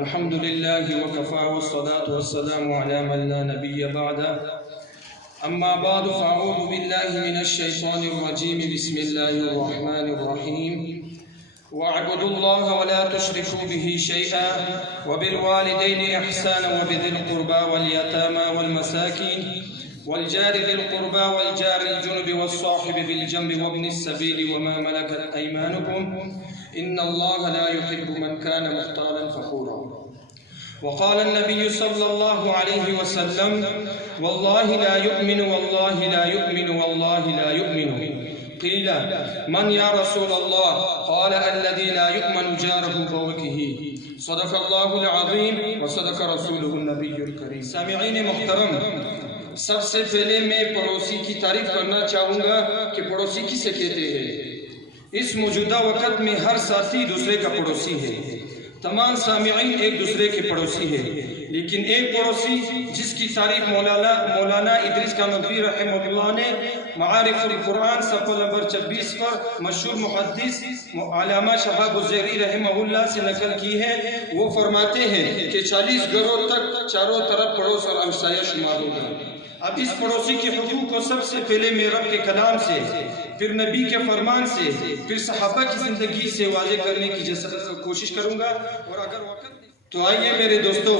الحمد لله وكفى والصلاة والسلام على من لا نبي بعده أما بعد فأعوذ بالله من الشيطان الرجيم بسم الله الرحمن الرحيم واعبدوا الله ولا تشركوا به شيئا وبالوالدين إحسانا وبذي القربى واليتامى والمساكين والجار ذي القربى والجار الجنب والصاحب بالجنب وابن السبيل وما ملكت أيمانكم إن الله لا يحب من كان مختالا فخورا. وقال النبي صلى الله عليه وسلم والله لا يؤمن والله لا يؤمن والله لا يؤمن. قيل من يا رسول الله؟ قال الذي لا يؤمن جاره بوجهه. صدق الله العظيم وصدق رسوله النبي الكريم. سامعین محترم، سب سے پہلے میں پڑوسی کی تعریف کرنا چاہوں گا کہ پڑوسی کسے کہتے ہیں۔ اس موجودہ وقت میں ہر ساتھی دوسرے کا پڑوسی ہے، تمام سامعین ایک دوسرے کے پڑوسی ہیں، لیکن ایک پڑوسی جس کی تعریف مولانا ادریس کانوی رحمہ اللہ نے معارف القرآن صفحہ نمبر 26 پر مشہور محدث علامہ شہاب الزہری رحمہ اللہ سے نقل کی ہے، وہ فرماتے ہیں کہ 40 گھروں تک چاروں طرف پڑوس اور ہمسایہ شمار ہوگا۔ اب اس پڑوسی کے حقوق کو سب سے پہلے میں رب کے کلام سے، پھر نبی کے فرمان سے، پھر صحابہ کی زندگی سے واضح کرنے کی کوشش کروں گا، اور اگر وقت تو آئیے میرے دوستو،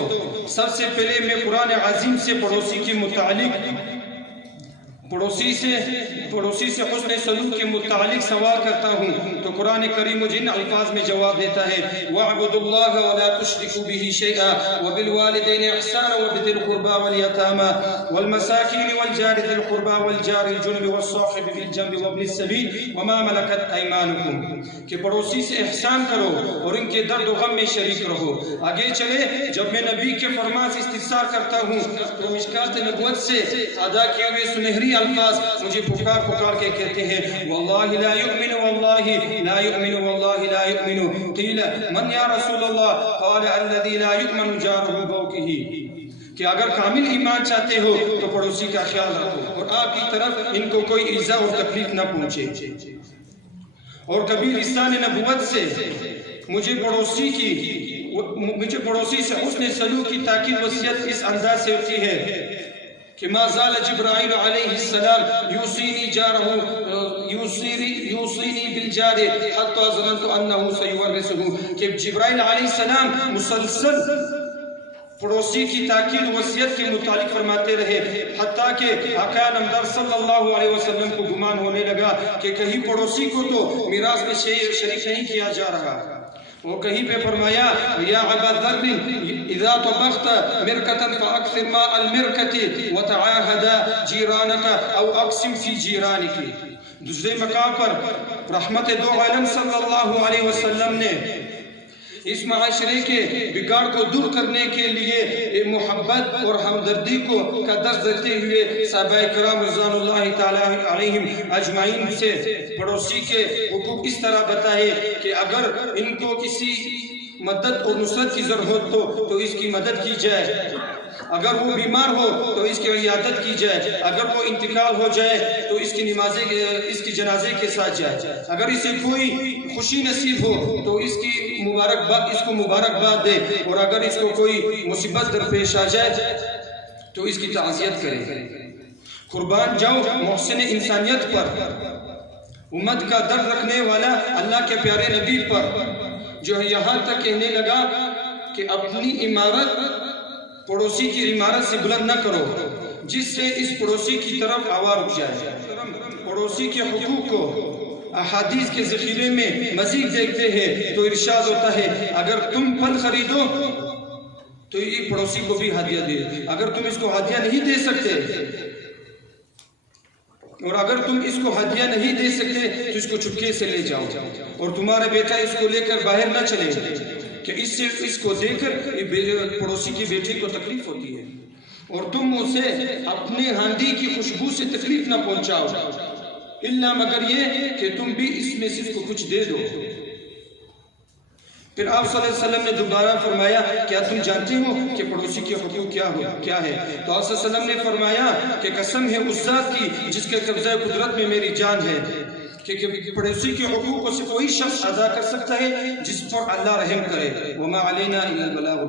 سب سے پہلے میں قرآن عظیم سے پڑوسی کے متعلق پڑوسی سے حسن سلوک کے متعلق سوال کرتا ہوں تو قرآن کریم جن الفاظ میں جواب دیتا ہے وَاعْبُدُوا اللَّهَ وَلَا تُشْرِكُوا بِهِ شَيْئًا وَبِالْوَالِدَيْنِ إِحْسَانًا وَبِذِي الْقُرْبَى وَالْيَتَامَى وَالْمَسَاكِينِ وَالْجَارِ ذِي الْقُرْبَى وَالْجَارِ الْجُنُبِ وَالصَّاحِبِ بِالْجَنبِ وَابْنِ السَّبِيلِ وَمَا مَلَكَتْ أَيْمَانُكُمْ، کہ پڑوسی سے احسان کرو اور ان کے درد و غم میں شریک رہو۔ آگے چلے، جب میں نبی کے فرمان سے استفسار کرتا ہوں تو مشکات نبوت سے ادا کیے ہوئے سنہری الفاظ مجھے پکار کے کہتے ہیں واللہ لا یؤمن واللہ لا یؤمن واللہ لا یؤمن۔ قیل من یا رسول اللہ؟ قال الذی لا یؤمن جارہ بوجہہ، کہ اگر کامل ایمان چاہتے ہو تو پڑوسی کا خیال رکھو اور آپ کی طرف ان کو کوئی ایذا اور تکلیف نہ پہنچے۔ اور کبھی لسان نبوت سے مجھے پڑوسی سے حسن سلوک کی تاکید وصیت اس انداز سے ہوتی ہے کہ ما زال جبرائیل علیہ السلام یوصینی بالجار حتی ظننت انہ سیورثہ، کہ جبرائیل علیہ السلام مسلسل پڑوسی کی تاکید وصیت کے متعلق فرماتے رہے، حتیٰ کہ آقا نامدار صلی اللہ علیہ وسلم کو گمان ہونے لگا کہ کہیں پڑوسی کو تو میراث میں شریک نہیں کیا جا رہا۔ وہ کہیں پہ فرمایا یا ابا ذر اذا طبخت مرکتا فاکثر ماء المرکت وتعاہد جیرانک او اقسم فی جیرانک۔ دوسرے مقام پر رحمت دو عالم صلی اللہ علیہ وسلم نے اس معاشرے کے بگاڑ کو دور کرنے کے لیے محبت اور ہمدردی کا درس دیتے ہوئے صحابہ کرام رضوان اللہ تعالی علیہم اجمعین سے پڑوسی کے حقوق اس طرح بتائے کہ اگر ان کو کسی مدد اور نصرت کی ضرورت ہو تو اس کی مدد کی جائے، اگر وہ بیمار ہو تو اس کی عیادت کی جائے، اگر وہ انتقال ہو جائے تو اس کی جنازے کے ساتھ جائے، اگر اسے کوئی خوشی نصیب ہو تو اس کو مبارکباد دے، اور اگر اس کو کوئی مصیبت درپیش آ جائے تو اس کی تعزیت کرے۔ قربان جاؤ محسن انسانیت پر، امت کا درد رکھنے والا اللہ کے پیارے نبی پر، جو یہاں تک کہنے لگا کہ اپنی عمارت پڑوسی کی عمارت سے بلند نہ کرو جس سے اس پڑوسی کی طرف ہوا رک جائے۔ پڑوسی کے حقوق کو احادیث کے ذخیرے میں مزید دیکھتے ہیں تو ارشاد ہوتا ہے اگر تم پھل خریدو تو یہ پڑوسی کو بھی ہدیہ دے، اگر تم اس کو ہدیہ نہیں دے سکتے تو اس کو چپکے سے لے جاؤ، اور تمہارا بیٹا اس کو لے کر باہر نہ چلے کہ اس کو دے کر پڑوسی کی بیٹی کو تکلیف ہوتی ہے، اور تم اسے اپنے ہانڈی کی خوشبو سے تکلیف نہ پہنچاؤ الا مگر یہ کہ تم بھی اس میں سے اس کو کچھ دے دو۔ پھر آپ صلی اللہ علیہ وسلم نے دوبارہ فرمایا کیا تم جانتے ہو کہ پڑوسی کے حقوق کیا ہے؟ تو آپ صلی اللہ علیہ وسلم نے فرمایا کہ قسم ہے اس ذات کی جس کے قبضہ قدرت میں میری جان ہے کہ پڑوسی کے حقوق کو صرف وہی شخص ادا کر سکتا ہے جس پر اللہ رحم کرے. وما علینا الا البلاغ.